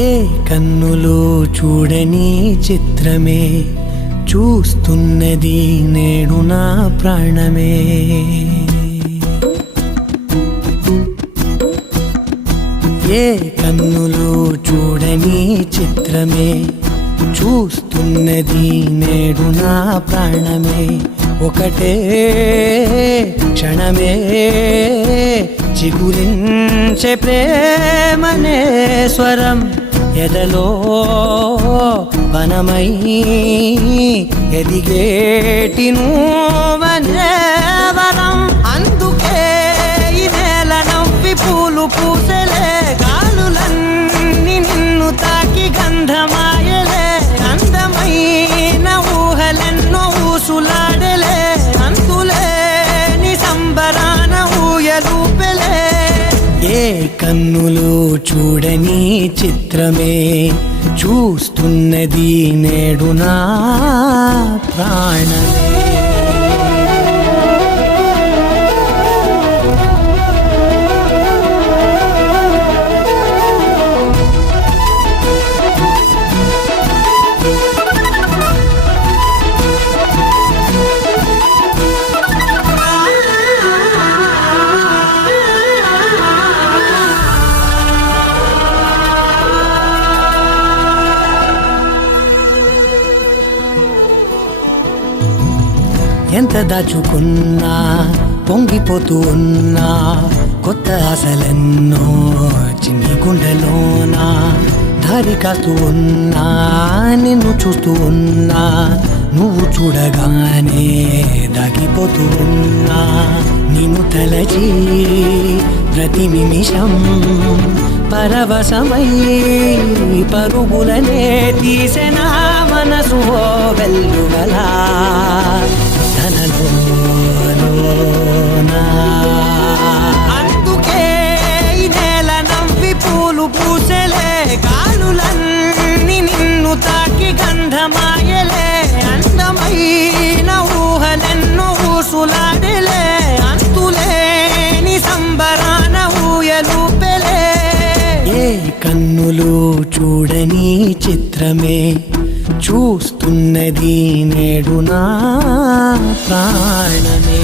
ఏ కన్నులు చూడని చిత్రమే చూస్తున్నది నేడు నా ప్రాణమే. ఏ కన్నులు చూడని చిత్రమే చూస్తున్నది నేడు నా ప్రాణమే. ఒకటే క్షణమే చిగురించే ప్రేమనే స్వరం ఎదలో వనమై ఎదిగేటి నువ్వనే వరం. అందుకే ఈ నేల నవ్వి పూలు పూసలే, గాలులన్నీ నిన్ను తాకి గంధమాయలే. అందమైన ఊహలెన్నో ఊసులాడలే, అంతులేని సంబరాన ఊయలూపెలే. ఏ కన్నులు చూడని చిత్రమే చూస్తున్నది నేడు నా ప్రాణమే. ఎంత దాచుకున్నా పొంగిపోతూ ఉన్నా, కొత్త ఆశలెన్నో చిన్ని గుండెలోనా దారి కాస్తూ ఉన్నా. నిన్ను చూస్తూ ఉన్నా, నువ్వు చూడగానే దాగిపోతూ ఉన్నా. నిన్ను తలచి ప్రతి నిమిషం పరవశమై పరుగులనే తీసెనా మనసు ఓ వెల్లువలా తనలోనా. అందుకే ఈ నేల నవ్వి పూలు పూసలే, గాలులన్నీ నిన్ను తాకి గంధమాయలే. అందమైన ఊహలెన్నో ఊసులాడలే, అంతులేని సంబరాన ఊయలూపెలే. ఏ కన్నులు చూడని చిత్రమే చూస్తున్నది నేడు నా ప్రాణమే.